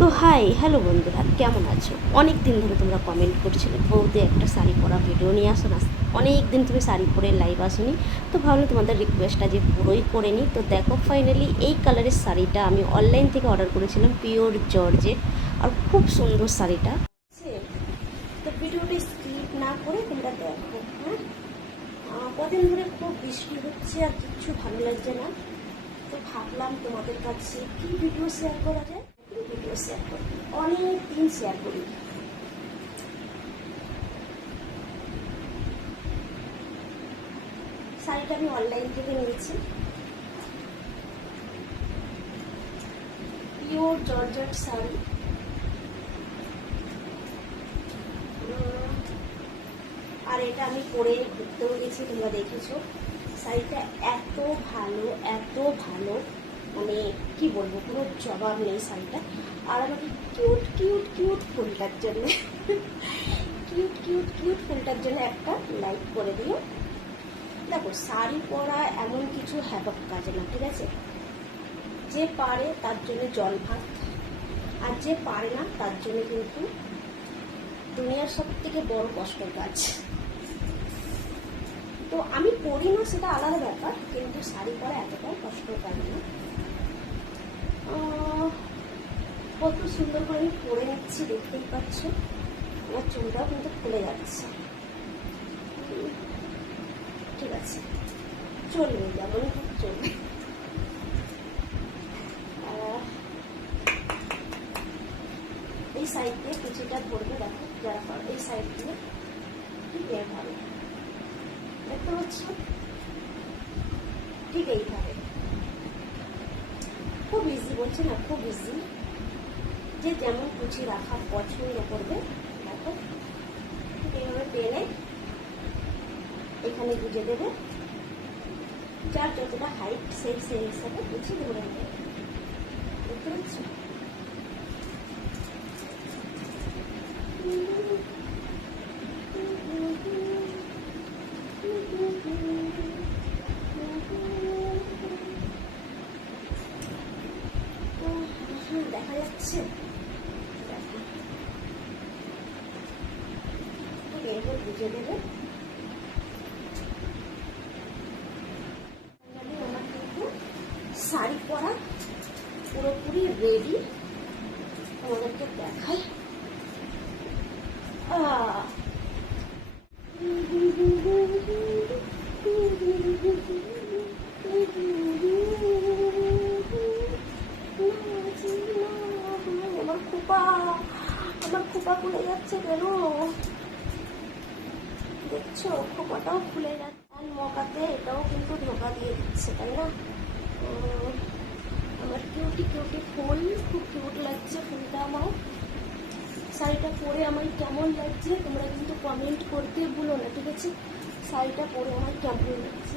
তো hi hello বন্ধুরা, কেমন আছো? অনেক দিন ধরে তোমরা কমেন্ট করছিলে বৌদি একটা শাড়ি পরা ভিডিও নিয়ে আসো না, অনেক দিন তুমি শাড়ি পরে লাইভ আসোনি। তো ভাবলাম তোমাদের রিকোয়েস্টটা যে পুরোই করে নিই। তো দেখো ফাইনালি এই কালারের শাড়িটা আমি অনলাইন থেকে অর্ডার করেছিলাম, পিওর জর্জেট, আর খুব সুন্দর শাড়িটা। তো ভিডিওটা স্কিপ না করে তোমরা দেখো। কদিন ধরে খুব বৃষ্টি হচ্ছে আর কিচ্ছু ভালো লাগছে না, তো ভাবলাম তোমাদের কাছে কি ভিডিও শেয়ার করা যায়। ভিডিও শেয়ার করি, অনেক দিন শেয়ার করি। শাড়িটা আমি অনলাইন থেকে নিয়েছি, পিওর জর্জেট শাড়ি। আর এটা আমি পরে ঘুরতেও গেছি, তোমরা দেখেছো। শাড়িটা এত ভালো, এত ভালো, মানে কি বলবো, কোনো জবাব নেই শাড়িটা। আর আমাকে কিউট কিউট কিউট ফুলটার জন্য কিউট কিউট কিউট ফুলটার জন্য একটা লাইক করে দিও। দেখো, শাড়ি পরা এমন কিছু হ্যাপক কাজে না, ঠিক আছে? যে পারে তার জন্য জল ভাত, আর যে পারে না তার জন্য কিন্তু দুনিয়ার সব থেকে বড় কষ্টের কাজ। তো আমি পরি না, সেটা আলাদা ব্যাপার, কিন্তু শাড়ি পরা এতটাও কষ্টের কাজ না। কত সুন্দর করে আমি পরে নিচ্ছি, দেখতেই পাচ্ছ। আমার চুলটাও কিন্তু খুলে যাচ্ছে, ঠিক আছে, চলবে, যেমন চলবে। এই সাইড দিয়ে কিছুটা ধরবে, দেখো, যারা এই সাইড দিয়ে ঠিক এইভাবে, দেখতে পাচ্ছ, ঠিক এইভাবে। খুব ইজি, বলছে না, খুব ইজি। যে যেমন কুচি রাখা পছন্দ করবে, দেখো এইভাবে টেনে এখানে গুজে দেবে। যার যতটা হাইট সেই হিসাবে কুচি ধরে নেবে, দেখতে পাচ্ছ। দেখা যাচ্ছে, এরপর বুঝে দেবে। আমার কিন্তু শাড়ি পরা পুরোপুরি রেডি, আমাদেরকে দেখাই। আমার খোপা খুলে যাচ্ছে কেন দেখছো? খোপাটাও খুলে যাচ্ছে, আর মকাতে এটাও কিন্তু ধোকা দিয়ে দিচ্ছে, তাই না? আমার কিউটি কিউটি ফুল, খুব কিউট লাগছে ফুলটা আমার। শাড়িটা পরে আমার কেমন লাগছে তোমরা কিন্তু কমেন্ট করতে ভুলো না, ঠিক আছে? শাড়িটা পরে আমার কেমন লাগছে।